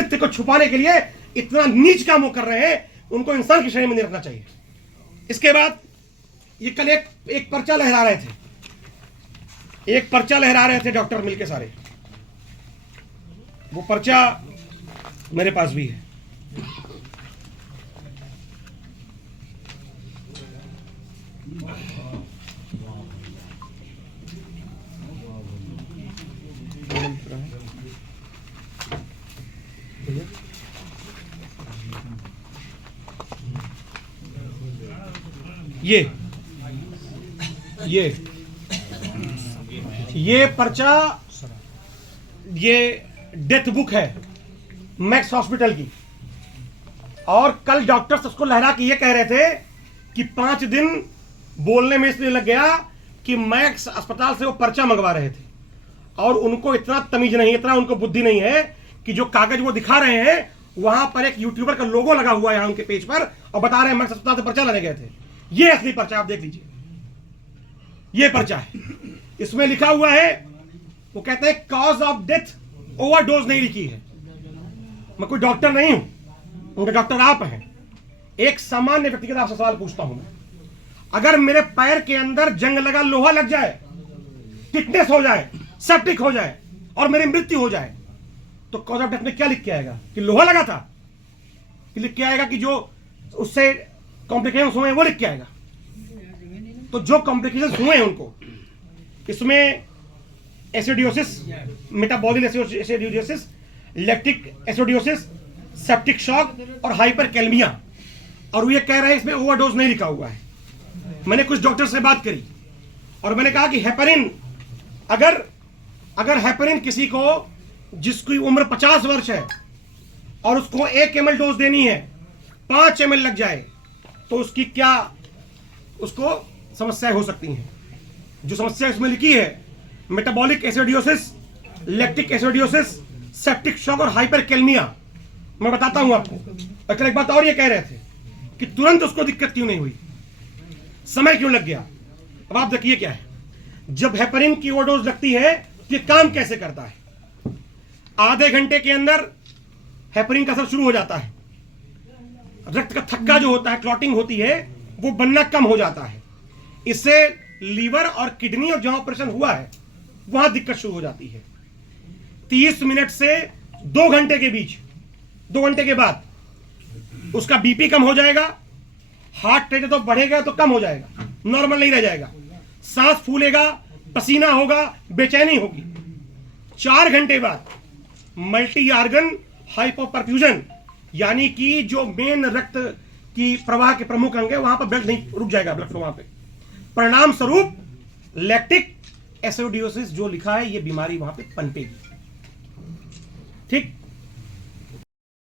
कृत्य को छुपाने के लिए इतना नीच काम वो कर रहे हैं, उनको इंसान की श्रेणी में नहीं रखना चाहिए। इसके बाद ये कल एक पर्चा लहरा रहे थे, एक पर्चा लहरा रहे थे डॉक्टर मिलके सारे। वो पर्चा मेरे पास भी है। ये पर्चा, ये डेथ बुक है मैक्स हॉस्पिटल की। और कल डॉक्टर्स उसको लहरा के ये कह रहे थे कि 5 दिन बोलने में इसलिए लग गया कि मैक्स अस्पताल से वो पर्चा मंगवा रहे थे और उनको इतना तमीज नहीं, इतना उनको बुद्धि नहीं है कि जो कागज वो दिखा रहे हैं वहां पर एक यूट्यूबर का लोगो लगा हुआ है यहां उनके पेज पर, और बता रहे हैं मैक्स अस्पताल से पर्चा लेने गए थे। ये असली पर्चा आप देख लीजिए, ये पर्चा है। इसमें लिखा हुआ है, वो कहते हैं कॉज ऑफ डेथ ओवरडोज नहीं लिखी है। मैं कोई डॉक्टर नहीं हूं, उनके डॉक्टर आप हैं। एक सामान्य व्यक्तिगत आपसे सवाल पूछता हूं मैं, अगर मेरे पैर के अंदर जंग लगा लोहा लग जाए, टिटनेस हो जाए, सेप्टिक हो जाए और मेरी मृत्यु हो जाए, तो कॉज ऑफ डेथ में क्या लिख के आएगा? कि लोहा लगा था? कि लिख के आएगा कि जो उससे कॉम्प्लिकेशंस हुए वो लिख के आएगा? तो जो कॉम्प्लिकेशंस हुए हैं उनको, इसमें acidosis, metabolic acidosis, lactic acidosis, septic shock और हाइपरकैलमिया, और वो ये कह रहे हैं इसमें ओवरडोज नहीं लिखा हुआ है। मैंने कुछ डॉक्टर से बात करी और मैंने कहा कि हेपरिन, अगर हेपरिन किसी को जिसकी उम्र 50 वर्ष है और उसको 1 ml डोज देनी है, 5 ml लग जाए, तो उसकी क्या उसको समस्याएं हो सकती हैं। जो समस्या इसमें लिखी है, metabolic acidosis, lactic acidosis, septic shock और हाइपरकैलमिया, मैं बताता हूं आपको। अगर एक बात और ये कह रहे थे कि तुरंत उसको दिक्कत क्यों नहीं हुई, समय क्यों लग गया। अब आप देखिए क्या है, जब हेपरिन की ओवरडोज लगती है तो ये काम कैसे करता है। आधे घंटे के अंदर हेपरिन का असर शुरू हो जाता है, रक्त का थक्का जो होता है, क्लॉटिंग होती है, वो बनना कम हो जाता है। इससे लीवर और किडनी और जहां ऑपरेशन हुआ है वहां दिक्कत शुरू हो जाती है। 30 मिनट से 2 घंटे के बीच, 2 घंटे के बाद उसका बीपी कम हो जाएगा, हार्ट रेट तो बढ़ेगा तो कम हो जाएगा, नॉर्मल नहीं रह जाएगा, सांस फूलेगा, पसीना होगा, बेचैनी होगी। 4 घंटे बाद मल्टी आर्गन हाइपोपरफ्यूजन, यानी कि जो मेन रक्त की प्रवाह के प्रमुख अंग है वहां पर ब्लड नहीं रुक जाएगा, ब्लड फ्लो वहां पे। परिणाम स्वरूप लैक्टिक एसिडोसिस जो लिखा है ये बीमारी वहां पे पनपेगी। ठीक।